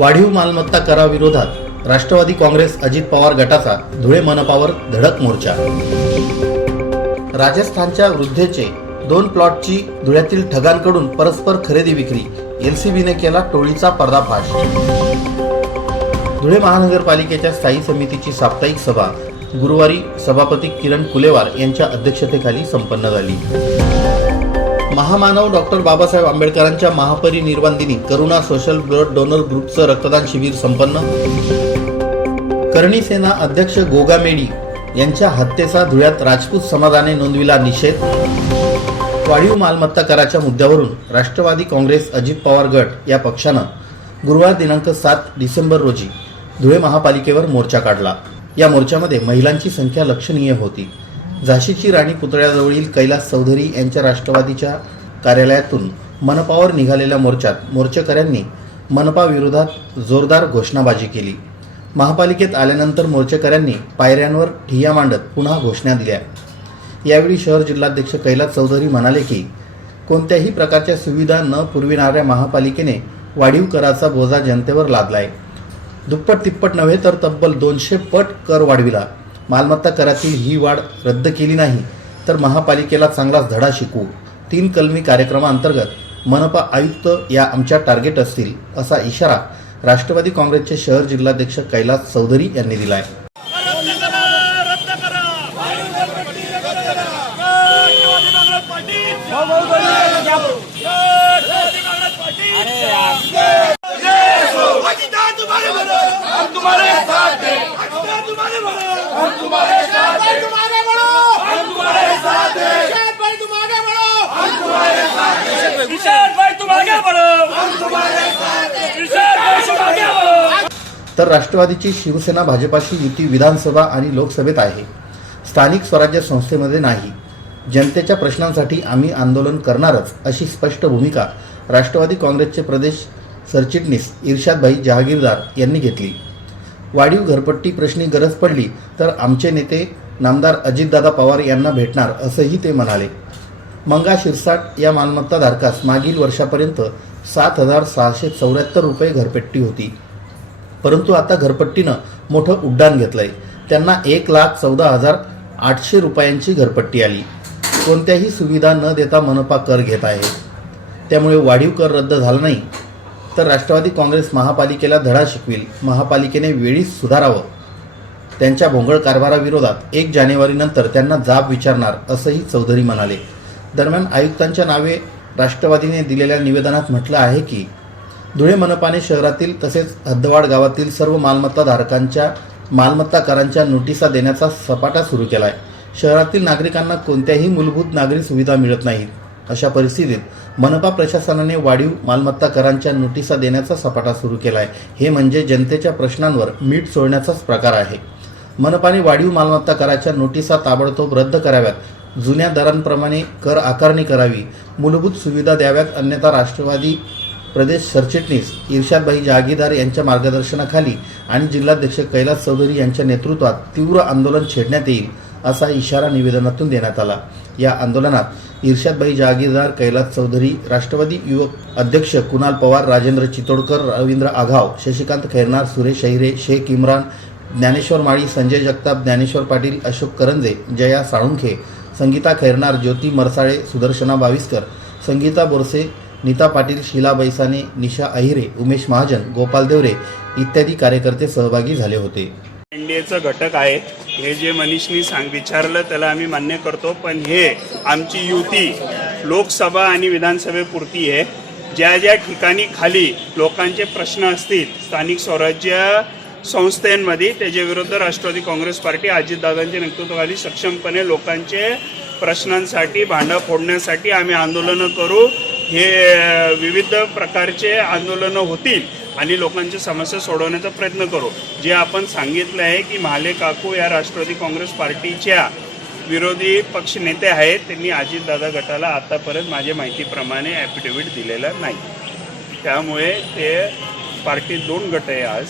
वाढीव मालमत्ता कराविरोधात राष्ट्रवादी काँग्रेस अजित पवार गटाचा धुळे मनपावर धडक मोर्चा। राजस्थानच्या वृद्धेचे 2 प्लॉटची धुळ्यातील ठगांकडून परस्पर खरेदी विक्री, एलसीबीने केला टोळीचा पर्दाफाश। धुळे महानगरपालिकेच्या स्थायी समितीची साप्ताहिक सभा गुरुवारी सभापती किरण कुलेवार यांच्या अध्यक्षतेखाली संपन्न झाली। महामानव डॉक्टर बाबासाहेब आंबेडकरांच्या महापरिनिर्वाण दिनी करुणा सोशल ब्लड डोनर ग्रुपचं रक्तदान शिबिर संपन्न। करणी सेना अध्यक्ष गोगा मेडी यांच्या हत्येचा धुळ्यात राजपूत समाजाने नोंदविला निषेध। वाढीव मालमत्ता कराच्या मुद्द्यावरून राष्ट्रवादी काँग्रेस अजित पवार गट या पक्षानं गुरुवार दिनांक 7 डिसेंबर रोजी धुळे महापालिकेवर मोर्चा काढला। या मोर्चामध्ये महिलांची संख्या लक्षणीय होती। झाशीची राणी पुतळ्याजवळील कैलास चौधरी यांच्या राष्ट्रवादीच्या कार्यालयातून मनपावर निघालेल्या मोर्चात मोर्चेकऱ्यांनी मनपा विरोधात जोरदार घोषणाबाजी केली। महापालिकेत आल्यानंतर मोर्चेकऱ्यांनी पायऱ्यांवर ठिय्या मांडत पुन्हा घोषणा दिल्या। यावेळी शहर जिल्हाध्यक्ष कैलास चौधरी म्हणाले की कोणत्याही प्रकारच्या सुविधा न पुरविणाऱ्या महापालिकेने वाढीव कराचा बोजा जनतेवर लादलाय। दुप्पट तिप्पट नव्हे तर तब्बल 200 पट कर वाढविला। मालमत्ता करातील ही वाढ रद्द केली नाही तर महापालिकेला चांगलाच धडा शिकवू। 3 कलमी कार्यक्रमाअंतर्गत मनपा आयुक्त या आमच्या टार्गेट असतील, असा इशारा राष्ट्रवादी काँग्रेसचे शहर जिल्हाध्यक्ष कैलास चौधरी यांनी दिलाय। तर राष्ट्रवादीची शिवसेना भाजपाशी युती विधानसभा आणि लोकसभेत आहे, स्थानिक स्वराज्य संस्थेमध्ये नाही। जनतेच्या प्रश्नांसाठी आम्ही आंदोलन करणारच, अशी स्पष्ट भूमिका राष्ट्रवादी काँग्रेसचे प्रदेश सरचिटणीस इर्शादभाई जहागीरदार यांनी घेतली। वाढीव घरपट्टी प्रश्नी गरज पडली तर आमचे नेते नामदार अजितदादा पवार यांना भेटणार, असंही ते म्हणाले। मंगा शिरसाट या मालमत्ताधारकास मागील वर्षापर्यंत 7,674 रुपये घरपट्टी होती, परंतु आता घरपट्टीनं मोठं उड्डाण घेतलंय। त्यांना 1,14,800 रुपयांची घरपट्टी आली। कोणत्याही सुविधा न देता मनपा कर घेत आहे। त्यामुळे वाढीव कर रद्द झाला नाही तर राष्ट्रवादी काँग्रेस महापालिकेला धडा शिकविल। महापालिकेने वेळीच सुधारावं। त्यांच्या भोंगळ कारभाराविरोधात 1 जानेवारीनंतर त्यांना जाब विचारणार, असंही चौधरी म्हणाले। दरम्यान आयुक्तांच्या नावे राष्ट्रवादीने दिलेल्या निवेदनात म्हटलं आहे की धुळे मनपाने शहरातील तसेच हद्दवाड गावातील सर्व मालमत्ताधारकांच्या मालमत्ता करांच्या नोटिसा देण्याचा सपाटा सुरू केलाय। शहरातील नागरिकांना कोणत्याही मूलभूत नागरी सुविधा मिळत नाहीत। अशा परिस्थितीत मनपा प्रशासनाने वाढीव मालमत्ता करांच्या नोटिसा देण्याचा सपाटा सुरू केलाय। हे म्हणजे जनतेच्या प्रश्नांवर मीठ सोडण्याचाच प्रकार आहे। मनपाने वाढीव मालमत्ता कराच्या नोटिसा ताबडतोब रद्द कराव्यात, जुन्या दरांप्रमाणे कर आकारणी करावी, मूलभूत सुविधा द्याव्यात, अन्यथा राष्ट्रवादी प्रदेश सरचिटणीस इर्शादभाई जहागीरदार यांच्या मार्गदर्शनाखाली आणि जिल्हाध्यक्ष कैलास चौधरी यांच्या नेतृत्वात तीव्र आंदोलन छेडण्यात येईल, असा इशारा निवेदनातून देण्यात आला। या आंदोलनात इर्शादभाई जहागीरदार, कैलास चौधरी, राष्ट्रवादी युवक अध्यक्ष कुणाल पवार, राजेंद्र चितोडकर, रवींद्र आघाव, शशिकांत खैरनार, सुरेश अहिरे, शेख इम्रान, ज्ञानेश्वर माळी, संजय जगताप, ज्ञानेश्वर पाटील, अशोक करंजे, जया साळुंखे, संगीता खैरनार, ज्योती मरसाळे, सुदर्शना बाविस्कर, संगीता बोरसे, नीता पाटील, शीला बैसाने, निशा अहिरे, उमेश महाजन, गोपाल देवरे इत्यादी कार्यकर्ते सहभागी झाले होते। एनडीएचं घटक आहेत, हे जे मनीषनी विचारलं त्याला आम्ही मान्य करतो, पण हे आमची युती लोकसभा आणि विधानसभेपुरती आहे। ज्या ज्या ठिकाणी खाली लोकांचे प्रश्न असतील स्थानिक स्वराज्य संस्थांमध्ये, त्याच्या विरुद्ध राष्ट्रवादी काँग्रेस पार्टी अजितदादांच्या नेतृत्वाखाली सक्षमपणे लोकांचे प्रश्नांसाठी भांडं फोडण्यासाठी आम्ही आंदोलनं करू। हे विविध प्रकारचे आंदोलनं होतील आणि लोकांच्या समस्या सोडवण्याचा प्रयत्न करू। जे आपण सांगितलं आहे की महाले काकू या राष्ट्रवादी काँग्रेस पार्टीच्या विरोधी पक्ष नेते आहेत, त्यांनी अजितदादा गटाला आतापर्यंत माझ्या माहितीप्रमाणे ॲफिडेव्हिट दिलेला नाही। त्यामुळे ते पार्टीत 2 गट आहे आज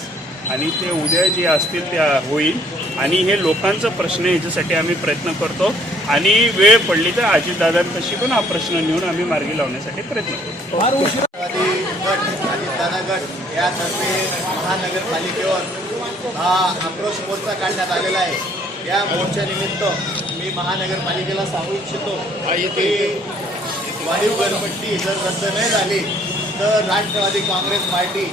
आणि ते उद्या जे असतील ते होईल आणि हे लोकांचा प्रश्न आहे, याच्यासाठी आम्ही प्रयत्न करतो आणि वेळ पडली तर अजितदादांपाशी पण हा प्रश्न नेऊन आम्ही मार्गी लावण्यासाठी प्रयत्न करतो। त्यातर्फे महानगरपालिकेवर हा आक्रोश मोर्चा काढण्यात आलेला आहे। या मोर्चानिमित्त मी महानगरपालिकेला सांगू इच्छितो की वाढीव घरपट्टी जर रद्द नाही झाली तर राष्ट्रवादी काँग्रेस पार्टी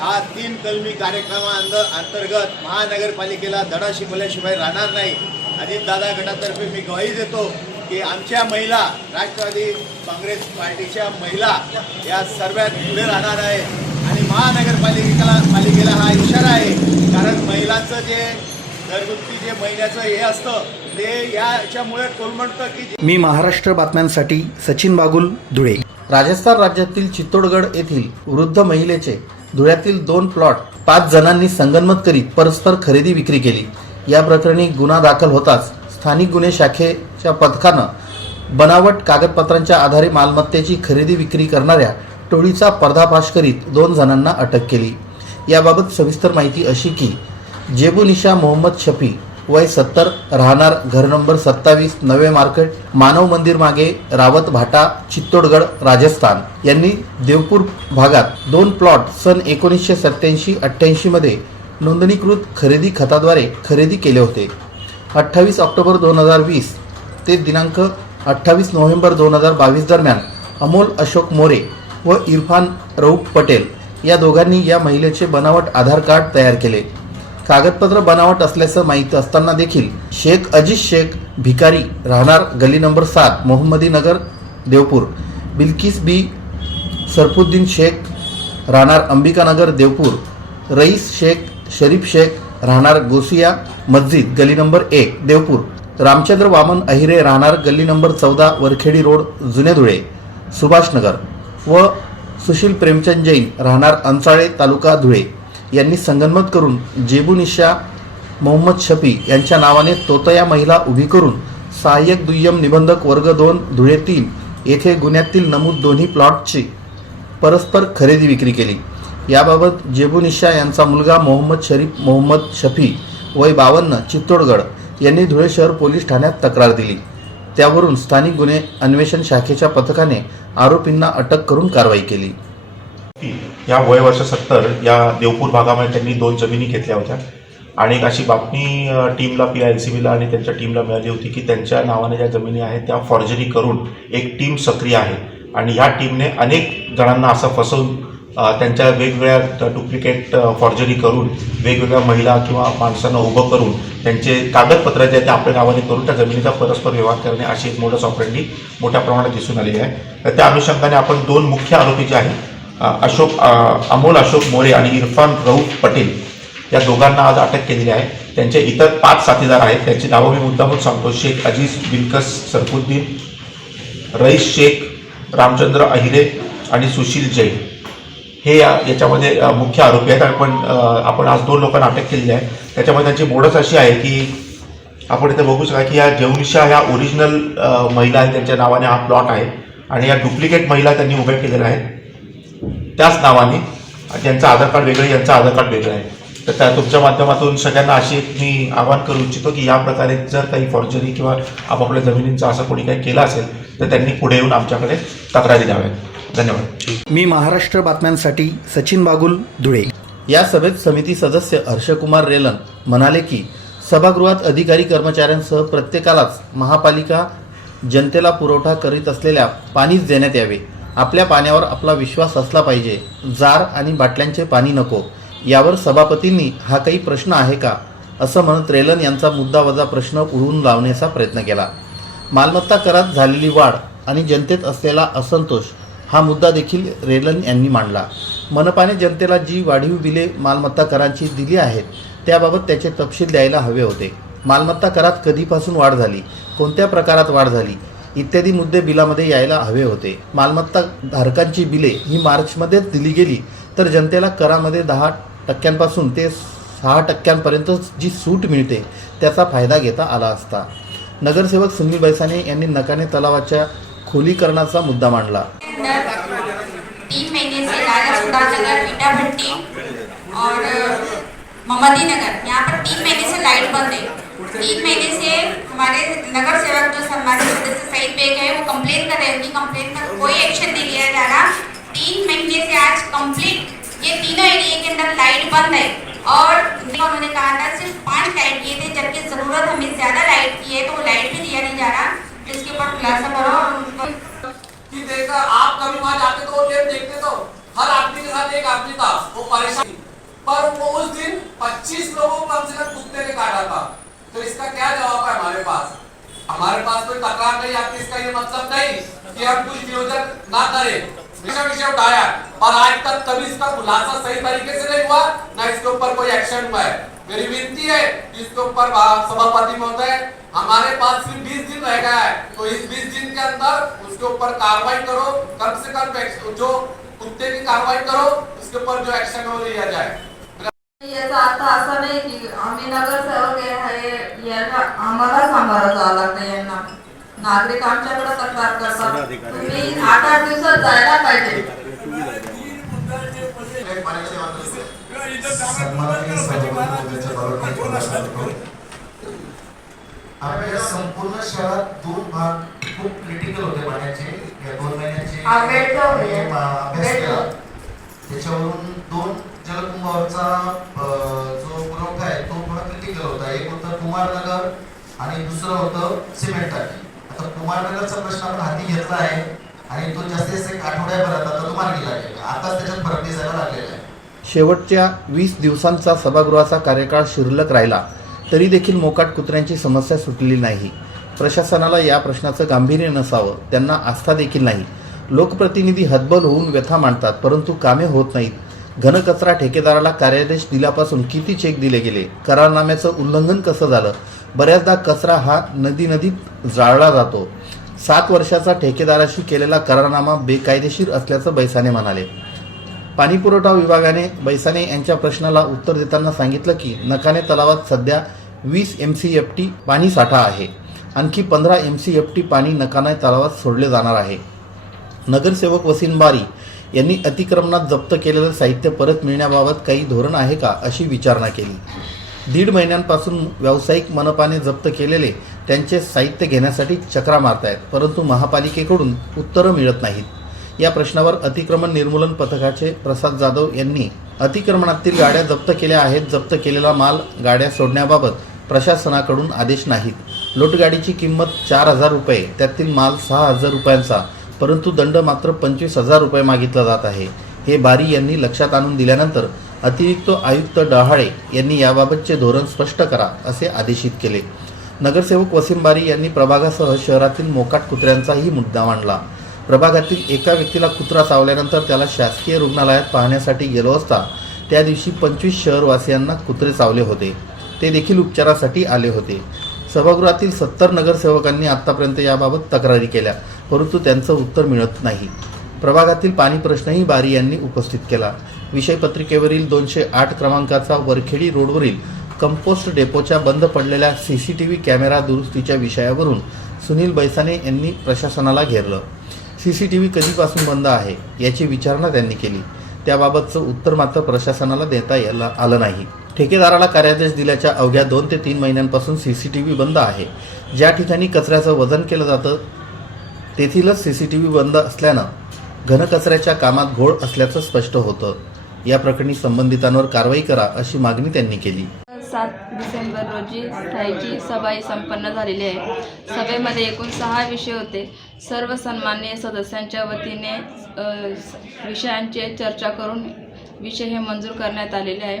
हा 3 कलमी कार्यक्रमाअंतर्गत महानगरपालिकेला धडा शिकवल्याशिवाय राहणार नाही। अजितदादा गटातर्फे मी ग्वाही देतो की आमच्या महिला राष्ट्रवादी काँग्रेस पार्टीच्या महिला या सर्वात पुढे राहणार आहेत आणि महानगरपालिकेला हा इशारा आहे, कारण महिलांचं जे घरगुती जे महिन्याचं हे असतं ते याच्यामुळे कोलमडतं की मी महाराष्ट्र बातम्यांसाठी सचिन बागुल, धुळे। राजस्थान राज्यातील चित्तोडगड येथील वृद्ध महिलेचे धुळ्यातील 2 प्लॉट 5 जणांनी संगनमत करीत परस्पर खरेदी विक्री केली। या प्रकरणी गुन्हा दाखल होताच स्थानिक गुन्हे शाखेच्या पथकानं बनावट कागदपत्रांच्या आधारे मालमत्तेची खरेदी विक्री करणाऱ्या टोळीचा पर्दाफाश करीत 2 जणांना अटक केली। याबाबत सविस्तर माहिती अशी की जेबुनिशा मोहम्मद शफी वय 70 राहणार घर नंबर 27 नवे मार्केट मानव मंदिर मागे रावत भाटा चित्तोडगड राजस्थान यांनी देवपूर भागात 2 प्लॉट सन 1987-88 मध्ये नोंदणीकृत खरेदी खताद्वारे खरेदी केले होते। 28 ऑक्टोबर 2020 ते दिनांक 28 नोव्हेंबर 2022 दरम्यान अमोल अशोक मोरे व इरफान रऊफ पटेल या दोघांनी या महिलेचे बनावट आधार कार्ड तयार केले। कागदपत्र बनावट असल्याचं माहिती असताना देखील शेख अजीज शेख भिकारी राहणार गली नंबर 7 मोहम्मदी नगर देवपूर, बिल्किस बी सरफुद्दीन शेख राहणार अंबिकानगर देवपूर, रईस शेख शरीफ शेख राहणार गोसिया मस्जिद गली नंबर 1 देवपूर, रामचंद्र वामन अहिरे राहणार गली नंबर 14 वरखेडी रोड जुने धुळे सुभाषनगर व सुशील प्रेमचंद जैन राहणार अंचाळे तालुका धुळे यांनी संगनमत करून जेबुनिशा मोहम्मद शफी यांच्या नावाने तोतया महिला उभी करून सहाय्यक दुय्यम निबंधक वर्ग 2 धुळे 3 येथे गुन्ह्यातील नमूद दोन्ही प्लॉटची परस्पर खरेदी विक्री केली। याबाबत जेबुनिशा यांचा मुलगा मोहम्मद शरीफ मोहम्मद शफी वय 52 चित्तोडगड यांनी धुळे शहर पोलीस ठाण्यात तक्रार दिली। त्यावरून स्थानिक गुन्हे अन्वेषण शाखेच्या पथकाने आरोपींना अटक करून कारवाई केली। या वय वर्ष 70 या देवपूर भागामध्ये त्यांनी 2 जमिनी घेतल्या होत्या आणि एक अशी बातमी टीमला PILCBला आणि त्यांच्या टीमला मिळाली होती की त्यांच्या नावाने ज्या जमिनी आहेत त्या फॉर्जरी करून एक टीम सक्रिय आहे आणि ह्या टीमने अनेक जणांना असं फसवून त्यांच्या वेगवेगळ्या डुप्लिकेट फॉर्जरी करून वेगवेगळ्या महिला किंवा माणसांना उभं करून त्यांचे कागदपत्र जे आहेत ते आपल्या नावाने करून त्या जमिनीचा परस्पर व्यवहार करणे अशी एक मोडस ऑपरेंडी मोठ्या प्रमाणात दिसून आलेली आहे। तर त्या अनुषंगाने आपण 2 मुख्य आरोपी जे आहेत अमोल अशोक मोरे आणि इरफान रऊफ पटेल या दोघांना आज अटक केलेली आहे। त्यांचे इतर 5 साथीदार आहेत, त्यांची नावं मी मुद्दामून सांगतो। शेख अजीज बिल्कस सरफुद्दीन, रईस शेख रामचंद्र अहिरे आणि सुशील जैन हे याच्यामध्ये मुख्य आरोपी आहेत। आपण आज 2 लोकांना अटक केलेली आहे। त्याच्यामध्ये त्यांची मोडच अशी आहे की आपण इथे बघू शकता की या जेवनिशा ह्या ओरिजिनल महिला आहेत, त्यांच्या नावाने हा प्लॉट आहे आणि या डुप्लिकेट महिला त्यांनी उभ्या केलेल्या आहेत त्याच नावाने, ज्यांचं आधार कार्ड वेगळं यांचं आधार कार्ड वेगळं आहे। तर त्या तुमच्या माध्यमातून सगळ्यांना अशी एक मी आवाहन करू इच्छितो की या प्रकारे जर काही फॉर्जरी किंवा आपापल्या जमिनींचं असं कोणी काही केलं असेल तर त्यांनी पुढे येऊन आमच्याकडे तक्रारी द्याव्यात। धन्यवाद। मी महाराष्ट्र बातम्यांसाठी सचिन बागुल, धुळे। या सभेत समिती सदस्य हर्षकुमार रेलन म्हणाले की सभागृहात अधिकारी कर्मचाऱ्यांसह प्रत्येकालाच महापालिका जनतेला पुरवठा करीत असलेल्या पाणीच देण्यात यावे। आपल्या पाण्यावर आपला विश्वास असला पाहिजे, जार आणि बाटल्यांचे पाणी नको। यावर सभापतींनी हा काही प्रश्न आहे का असं म्हणत रेलन यांचा मुद्दावजा प्रश्न उडवून लावण्याचा प्रयत्न केला। मालमत्ता करात झालेली वाढ आणि जनतेत असलेला असंतोष हा मुद्दा देखील रेलन यांनी मांडला। मनपाने जनतेला जी वाढीव बिले मालमत्ता करांची दिली आहेत त्याबाबत त्याचे तपशील द्यायला हवे होते। मालमत्ता करात कधीपासून वाढ झाली, कोणत्या प्रकारात वाढ झाली इत्यादी मुद्दे बिलामध्ये यायला हवे होते। मालमत्ता धारकांची बिले ही मार्चमध्येच दिली गेली तर जनतेला करामध्ये 10% ते 6% जी सूट मिळते त्याचा फायदा घेता आला असता। नगरसेवक सुनील बैसाने यांनी नकाने तलावाच्या खोलीकरणाचा मुद्दा मांडला। 3 महीने से राजस्थान ईटा भट्टी और मोहम्मदी नगर यहाँ पर 3 महीने से लाइट बंद है। 3 महीने से हमारे नगर सेवक जो हमारे सदस्य सईद बेग है वो कंप्लेन कर रहे हैं, उनकी कंप्लेन का कोई एक्शन नहीं लिया जा रहा। 3 महीने से आज कंप्लीट ये तीनों एरिया के अंदर लाइट बंद है और उन्होंने कहा था सिर्फ 5 लाइट दिए थे, जबकि जरूरत हमें ज्यादा लाइट की है, तो वो लाइट भी दिया नहीं जा रहा। इसके ऊपर खुलासा करो और उनको कि देखा आप कभी वहां जाते तो वो लेप देखते तो हर आदमी के साथ एक आदमी था, वो परेशान, पर वो उस दिन 25 लोगों को कम से कम कुत्ते ने काटा था। तो इसका क्या जवाब है हमारे पास? हमारे पास कोई तकरार नहीं आती। इसका ये मतलब नहीं कि हम कुछ नियोजन ना करें, विषय उठाया, पर आज तक कभी इसका खुलासा सही तरीके से नहीं हुआ, ना इसके ऊपर कोई एक्शन हुआ है। मेरी विनती है इसके ऊपर सभापति महोदय, हमारे पास सिर्फ 20 दिन रह गया है, तो इस 20 दिन के अंदर उसके ऊपर कार्रवाई करो, कम से कम जो कुत्ते की कार्रवाई करो, उसके ऊपर जो एक्शन हो लिया जाए। याचा अर्थ असा नाही की आम्ही नगरसेवक आहे यांना आम्हाला सामोरं जावं लागतं। यांना नागरिक आमच्याकडे तक्रार करतात, तुम्ही 8-8 दिवसात जायला पाहिजे। सन्माननीय सभापती महोदयाच्या बाबतीत खुलासा करतो। आपल्या संपूर्ण शहरात 2 भाग खूप क्रिटिकल होते पाण्याचे, या 2 महिन्याचे अभ्यास केला, त्याच्यावरून 2 जलकुंभावरचा जो पुरवठा आहे तो थोडा क्रिटिकल होता। एक होतं कुमारनगर आणि दुसरं होतं सिमेंट टाकी। आता कुमारनगरचा प्रश्न आपण हाती घेतला आहे आणि तो जास्तीत एक आठवड्याभरात आता तो मार्गी लागेल, आता त्याच्यात फरक दिसायला लागलेला आहे। शेवटच्या 20 दिवसांचा सभागृहाचा कार्यकाळ शिल्लक राहिला तरी देखील मोकाट कुत्र्यांची समस्या सुटलेली नाही। प्रशासनाला या प्रश्नाचं गांभीर्य नसावं, त्यांना आस्था देखील नाही। लोकप्रतिनिधी हतबल होऊन व्यथा मांडतात, परंतु कामे होत नाहीत। घनकचरा ठेकेदाराला कार्यादेश दिल्यापासून किती चेक दिले गेले, करारनाम्याचं उल्लंघन कसं झालं, बऱ्याचदा कचरा हा नदीत जाळला जातो। 7 वर्षाचा ठेकेदाराशी केलेला करारनामा बेकायदेशीर असल्याचं बैसाने म्हणाले। पाणीपुरवठा विभागाने बैसाने यांच्या प्रश्नाला उत्तर देताना सांगितलं की नकाने तलावात सध्या 20 MCFT पाणी साठा आहे, आणखी 15 MCFT पाणी नकाने तलावात सोडले जाणार आहे। नगरसेवक वसीम बारी यांनी अतिक्रमणात जप्त केलेलं साहित्य परत मिळण्याबाबत काही धोरण आहे का अशी विचारणा केली। 1.5 महिन्यांपासून व्यावसायिक मनपाने जप्त केलेले त्यांचे साहित्य घेण्यासाठी चक्रा मारतायत, परंतु महापालिकेकडून उत्तरं मिळत नाहीत। या प्रश्नावर अतिक्रमण निर्मूलन पथकाचे प्रसाद जाधव यांनी अतिक्रमणातील गाड्या जप्त केल्या आहेत, जप्त केलेला माल गाड्या सोडण्याबाबत प्रशासनाकडून आदेश नाहीत। लोटगाडीची किंमत 4,000 रुपये, त्यातील माल 6,000 रुपयांचा, परंतु दंड मात्र 25,000 रुपये मागितला जात आहे। हे बारी यांनी लक्षात आणून दिल्यानंतर अतिरिक्त आयुक्त डहाळे यांनी याबाबतचे धोरण स्पष्ट करा असे आदेशित केले। नगरसेवक वसीम बारी यांनी प्रभागासह शहरातील मोकाट कुत्र्यांचाही मुद्दा मांडला। प्रभागातील एका व्यक्तीला कुत्रा चावल्यानंतर त्याला शासकीय रुग्णालयात पाहण्यासाठी गेलो असता त्या दिवशी 25 शहरवासियांना कुत्रे चावले होते, ते देखील उपचारासाठी आले होते। सभागृहातील 70 नगरसेवकांनी आतापर्यंत याबाबत तक्रारी केल्या, परंतु त्यांचं उत्तर मिळत नाही। प्रभागातील पाणी प्रश्नही बारी यांनी उपस्थित केला। विषयपत्रिकेवरील 208 क्रमांकाचा वरखेडी रोडवरील कंपोस्ट डेपोच्या बंद पडलेल्या CCTV कॅमेरा दुरुस्तीच्या विषयावरून सुनील बैसाने यांनी प्रशासनाला घेरलं। CCTV कधीपासून बंद आहे याची विचारणा त्यांनी केली, त्याबाबतचं उत्तर मात्र प्रशासनाला देता आलं नाही। ठेकेदाराला कार्यादेश दिल्याच्या अवघ्या 2 ते 3 महिन्यांपासून CCTV बंद आहे। ज्या ठिकाणी कचऱ्याचं वजन केलं जातं तेथीलच CCTV बंद असल्यानं घनकचऱ्याच्या कामात घोळ असल्याचं स्पष्ट होतं। या प्रकरणी संबंधितांवर कारवाई करा अशी मागणी त्यांनी केली। 7 डिसेंबर रोजी स्थायीची सभा संपन्न झालेली आहे। सभेमध्ये एकूण 6 विषय होते। सर्व सन्माननीय सदस्यांच्या वतीने विषयांची चर्चा करून विषय हे मंजूर करण्यात आलेले आहे।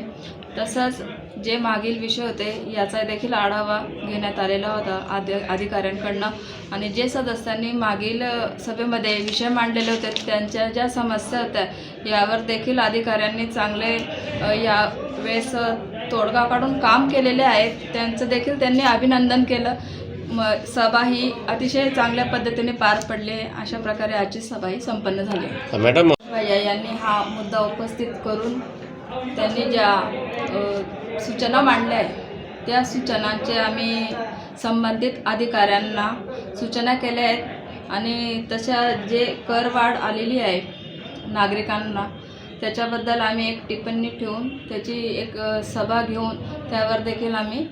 तसंच जे मागील विषय होते याचा देखील आढावा घेण्यात आलेला होता अधिकाऱ्यांकडनं, आणि जे सदस्यांनी मागील सभेमध्ये विषय मांडलेले होते त्यांच्या ज्या समस्या होत्या यावर देखील अधिकाऱ्यांनी चांगले या वेळेस तोडगा काढून काम केलेले आहेत, त्यांचं देखील त्यांनी अभिनंदन केलं। सभा ही अतिशय चांगल्या पद्धतीने पार पडली। अशा प्रकारे आजची सभा ही संपन्न झाली। मॅडम यांनी हा मुद्दा उपस्थित करून त्यांनी ज्या सूचना मांडल्या आहेत त्या सूचनांचे आम्ही संबंधित अधिकाऱ्यांना सूचना केल्या आहेत, आणि तशा जे करवाढ आलेली आहे नागरिकांना त्याच्याबद्दल आम्ही एक टिप्पणी ठेवून त्याची एक सभा घेऊन त्यावर देखील आम्ही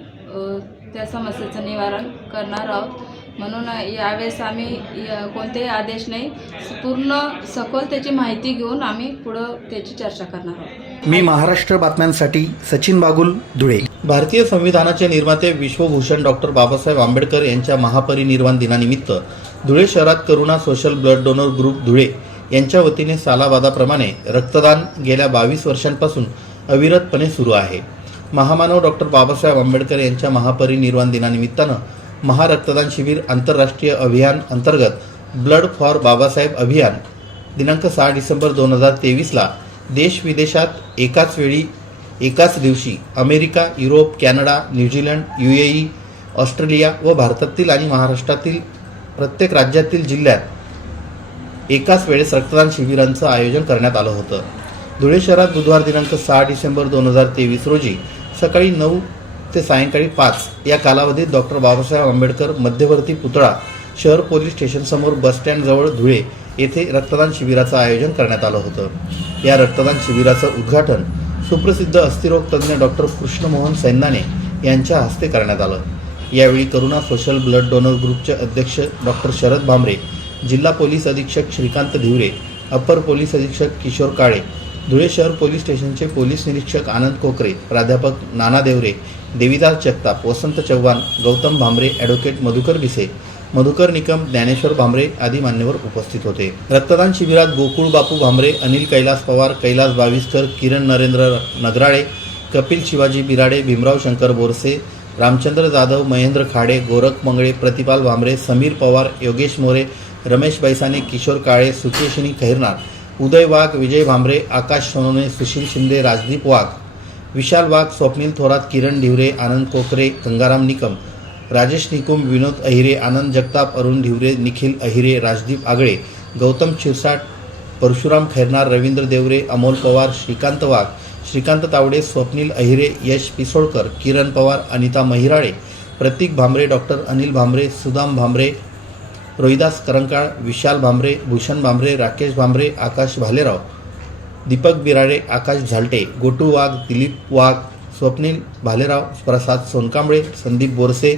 त्या समस्येचं निवारण करणार आहोत। म्हणून यावेळेस आम्ही कोणतेही आदेश नाही, पूर्ण सखोल त्याची माहिती घेऊन आम्ही पुढं त्याची चर्चा करणार आहोत. मी महाराष्ट्र बातम्यांसाठी सचिन बागुल, धुळे. भारतीय संविधानाचे निर्माते विश्वभूषण डॉक्टर बाबासाहेब आंबेडकर यांच्या महापरिनिर्वाण दिनानिमित्त धुळे शहरात Karuna social blood donor group Dhule यांच्या वतीने सालाबादाप्रमाणे रक्तदान गेल्या 22 वर्षांपासून अविरतपणे सुरू आहे. महामानव डॉक्टर बाबासाहेब आंबेडकर यांच्या महापरिनिर्वाण दिनानिमित्तानं महारक्तदान शिबिर आंतरराष्ट्रीय अभियान अंतर्गत ब्लड फॉर बाबासाहेब अभियान दिनांक 6 डिसेंबर 2023ला देश विदेशात एकाच वेळी एकाच दिवशी America, Europe, Canada, New Zealand, UAE, Australia व भारतातील आणि महाराष्ट्रातील प्रत्येक राज्यातील जिल्ह्यात एकाच वेळेस रक्तदान शिबिरांचं आयोजन करण्यात आलं होतं. धुळे शहरात बुधवार दिनांक 6 डिसेंबर 2023 रोजी सकाळी 9 ते सायंकाळी 5 या कालावधीत डॉक्टर बाबासाहेब आंबेडकर मध्यवर्ती पुतळा शहर पोलीस स्टेशनसमोर बसस्टँडजवळ धुळे येथे रक्तदान शिबिराचं आयोजन करण्यात आलं होतं. या रक्तदान शिबिराचं उद्घाटन सुप्रसिद्ध अस्थिरोग तज्ज्ञ डॉक्टर कृष्णमोहन सैंदाने यांच्या हस्ते करण्यात आलं. यावेळी करुणा सोशल ब्लड डोनर ग्रुपचे अध्यक्ष डॉक्टर शरद भामरे, जिल्हा पोलीस अधीक्षक श्रीकांत धिवरे, अप्पर पोलीस अधीक्षक किशोर काळे, धुळे शहर पोलीस स्टेशनचे पोलीस निरीक्षक आनंद कोकरे, प्राध्यापक नाना देवरे, देवीदास जगताप, वसंत चव्हाण, गौतम भामरे, ॲडव्होकेट मधुकर भिसे, मधुकर निकम, ज्ञानेश्वर भामरे आदी मान्यवर उपस्थित होते. रक्तदान शिबिरात गोकुळ बापू भामरे, अनिल कैलास पवार, कैलास बाविस्कर, किरण नरेंद्र नगराळे, कपिल शिवाजी बिराडे, भीमराव शंकर बोरसे, रामचंद्र जाधव, महेंद्र खाडे, गोरख मंगळे, प्रतिपाल भामरे, समीर पवार, योगेश मोरे, रमेश बैसाने, किशोर काळे, सुकेशिनी खैरनार, उदय वाघ, विजय भामरे, आकाश सोनोने, सुशील शिंदे, राजदीप वाघ, विशाल वाघ, स्वप्नील थोरात, किरण ढिवरे, आनंद कोकरे, गंगाराम निकम, राजेश निकुम, विनोद अहिरे, आनंद जगताप, अरुण ढिवरे, निखिल अहिरे, राजदीप आगळे, गौतम शिरसाट, परशुराम खैरनार, रवींद्र देवरे, अमोल पवार, श्रीकांत वाघ, श्रीकांत तावडे, स्वप्नील अहिरे, यश पिसोळकर, किरण पवार, अनिता महिराळे, प्रतीक भामरे, डॉक्टर अनिल भामरे, सुदाम भामरे, रोहिदास करंकाळ, विशाल भामरे, भूषण भामरे, राकेश भामरे, आकाश भालेराव, दीपक बिराडे, आकाश झालटे, गोटू वाघ, दिलीप वाघ, स्वप्नील भालेराव, प्रसाद सोनकांबळे, संदीप बोरसे,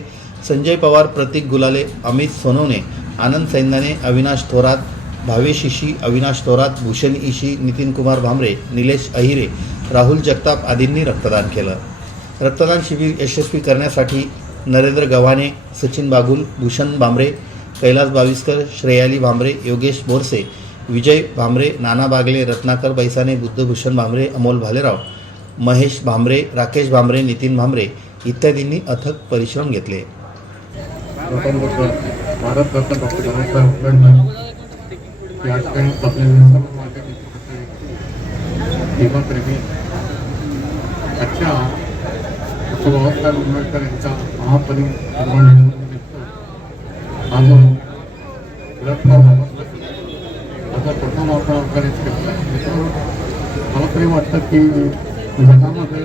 संजय पवार, प्रतीक गुलाले, अमित सोनवणे, आनंद सैंदाने, अविनाश थोरात, भावेश इशी, अविनाश थोरात, भूषण इशी, नितीन कुमार भामरे, निलेश अहिरे, राहुल जगताप आदींनी रक्तदान केलं. रक्तदान शिबिर यशस्वी करण्यासाठी नरेंद्र गव्हाणे, सचिन बागुल, भूषण भामरे, कैलास बाविस्कर, श्रेयाली भामरे, योगेश बोरसे, विजय भामरे, नाना बागले, रत्नाकर बैसाने, बुद्धभूषण भामरे, अमोल भालेराव, महेश भामरे, राकेश भामरे, नितीन भामरे इत्यादींनी अथक परिश्रम घेतले. भारतरत्न डॉक्टर बाबासाहेब आंबेडकर या ठिकाणी आपल्या सर्व माझ्या जीवनप्रेमी आजच्या डॉक्टर बाबासाहेब आंबेडकर यांच्या महापरिनिर्वाण दिनानिमित्त आज ब्लड फॉर बाबासाहेब माझा प्रथम आपण ऑर्गनाईज केलेला आहे. मला तरी वाटतं की जगामध्ये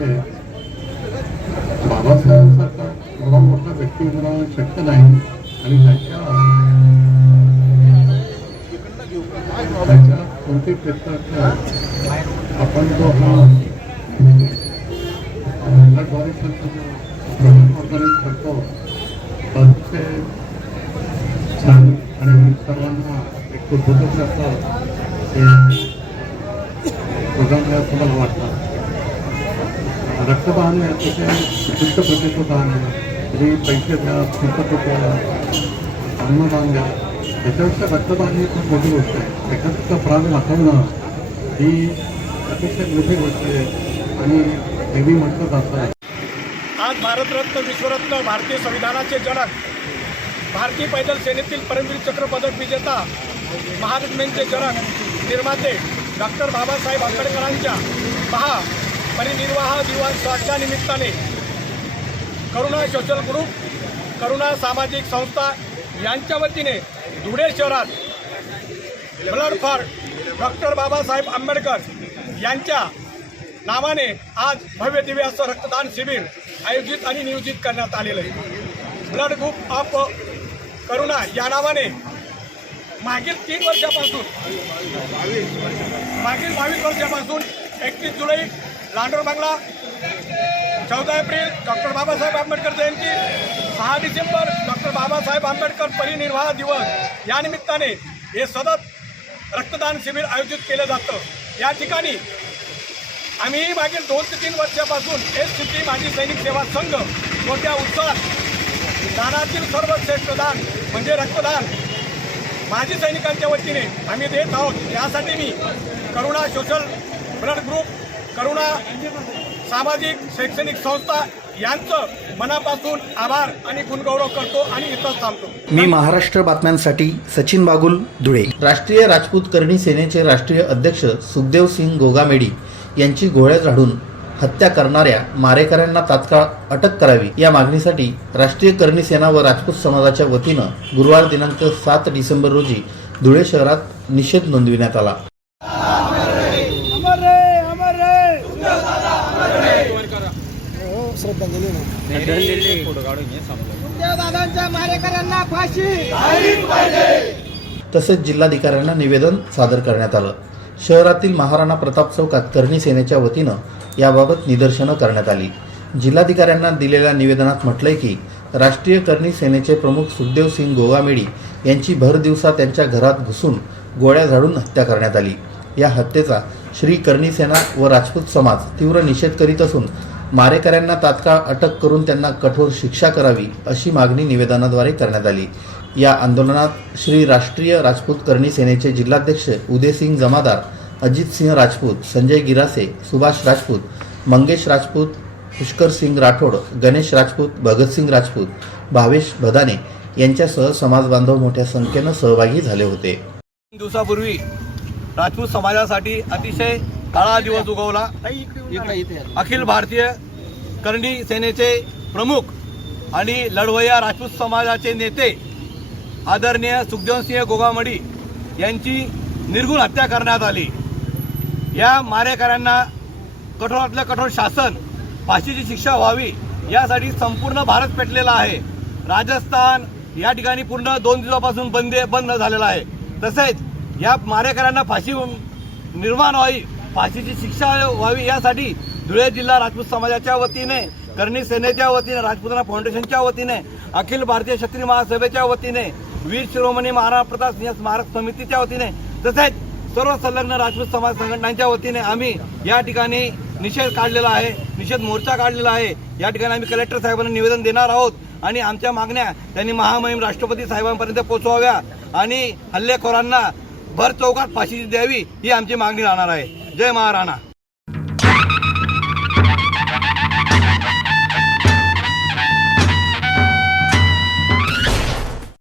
बाबासाहेबांसारखा एवढा मोठा व्यक्ती होणं शक्य नाही आणि त्याच्या कोणते प्रयत्न आपण जो हा ब्लड डोनेशनचा जो ऑर्गनाईज करतो ते छान आणि सर्वांना एक कुटुंबाचं असं प्रोग्राम असं मला वाटतं. रक्तदान हे अतिशय विशिष्ट प्रकारचं दान आहे. तुम्ही पैसे द्या, पुस्तक द्या, अन्नदान द्या, त्याच्यापेक्षा रक्तदान ही खूप मोठी गोष्ट आहे. एखाद्याचा प्राण वाचवणं ही अतिशय मोठी गोष्ट आहे आणि नेहमी म्हटलं जातं. आज भारतरत्न, विश्वरत्न, भारतीय संविधानाचे जनक, भारतीय पैदल सेनेतील परमवीर चक्र पदक विजेता, महाराष्ट्राचे जनक, निर्माते डॉक्टर बाबासाहेब आंबेडकरांच्या महापरिनिर्वाह दिवसाच्या निमित्ताने करुणा सोशल ग्रुप, करुणा सामाजिक संस्था यांच्या वतीने धुळे शहरात blood for doctor Babasaheb Ambedkar यांच्या नावाने आज भव्य दिव्य असं रक्तदान शिबिर आयोजित आणि नियोजित करण्यात आलेलं आहे. ब्लड ग्रुप ऑफ करुणा या नावाने मागील 22 वर्षापासून 31 जुलै लांडोर बांगला, 14 एप्रिल डॉक्टर बाबासाहेब आंबेडकर जयंती, 6 डिसेंबर डॉक्टर बाबासाहेब बाबासाहेब आंबेडकर परिनिर्वाण दिवस या निमित्ताने हे सतत रक्तदान शिबिर आयोजित केलं जातं। या ठिकाणी आम्ही मागील 2 ते 3 वर्षापासून SCP माजी सैनिक सेवा संघ मोठ्या उत्साहात दानातील सर्वश्रेष्ठ दान म्हणजे रक्तदान माजी सैनिकांच्या वतीने आम्ही देत आहोत। यासाठी मी करुणा सोशल ब्लड ग्रुप, करुणा सामाजिक शैक्षणिक संस्था यांचं मनापासून आभार आणि गुणगौरव करतो आणि इथंच थांबतो। मी महाराष्ट्र बातम्यांसाठी सचिन बागुल, धुळे। राष्ट्रीय राजपूत करणी सेनेचे राष्ट्रीय अध्यक्ष सुखदेव सिंग गोगामेडी यांची गोळ्या झाडून हत्या करणाऱ्या मारेकऱ्यांना तात्काळ अटक करावी या मागणीसाठी राष्ट्रीय करणी सेना व राजपूत समाजाच्या वतीनं गुरुवार दिनांक 7 डिसेंबर रोजी धुळे शहरात निषेध नोंदविण्यात आला। तसेच जिल्हाधिकाऱ्यांना निवेदन सादर करण्यात आलं। शहरातील महाराणा प्रताप चौकात करणी सेनेच्या वतीनं याबाबत निदर्शनं करण्यात आली। जिल्हाधिकाऱ्यांना दिलेल्या निवेदनात म्हटलंय की राष्ट्रीय करणी सेनेचे प्रमुख सुखदेव सिंग गोगामेडी यांची भर दिवसा त्यांच्या घरात घुसून गोळ्या झाडून हत्या करण्यात आली। या हत्येचा श्री करणी सेना व राजपूत समाज तीव्र निषेध करीत असून मारेकऱ्यांना तात्काळ अटक करून त्यांना कठोर शिक्षा करावी अशी मागणी निवेदनाद्वारे करण्यात आली। या आंदोलनात श्री राष्ट्रीय राजपूत करणी सेनेचे जिल्हाध्यक्ष उदयसिंग जमादार, अजित सिंह राजपूत, संजय गिरासे, सुभाष राजपूत, मंगेश राजपूत, पुष्कर सिंग राठोड, गणेश राजपूत, भगतसिंग राजपूत, भावेश भदाने यांच्यासह समाज बांधव मोठ्या संख्येनं सहभागी झाले होते। 3 दिवसापूर्वी राजपूत समाजासाठी अतिशय काळा दिवस उगवला। अखिल भारतीय करणी सेनेचे प्रमुख आणि लढवय्या राजपूत समाजाचे नेते आदरणीय सुखदेवसिंह गोगामेडी यांची निर्घृण हत्या करण्यात आली। या मारेकऱ्यांना कठोरातलं कठोर शासन फाशीची शिक्षा व्हावी यासाठी संपूर्ण भारत पेटलेला आहे। राजस्थान या ठिकाणी पूर्ण 2 दिवसापासून बंद झालेला आहे। तसेच या मारेकऱ्यांना फाशी निर्माण व्हावी, फाशीची शिक्षा व्हावी यासाठी धुळे जिल्हा राजपूत समाजाच्या वतीने, करणी सेनेच्या वतीने, राजपूताना फाउंडेशनच्या वतीने, अखिल भारतीय क्षत्रिय महासभेच्या वतीने, वीर शिरोमणी महाराणा प्रताप सिंह स्मारक समितीच्या वतीने तसेच सर्व संलग्न राजपूत समाज संघटनांच्या वतीने आम्ही या ठिकाणी निषेध काढलेला आहे, निषेध मोर्चा काढलेला आहे। या ठिकाणी आम्ही कलेक्टर साहेबांना निवेदन देणार आहोत आणि आमच्या मागण्या त्यांनी महामहिम राष्ट्रपती साहेबांपर्यंत पोहोचवाव्या आणि हल्लेखोरांना भर चौकात फाशी द्यावी ही आमची मागणी राहणार आहे। जय महाराणा।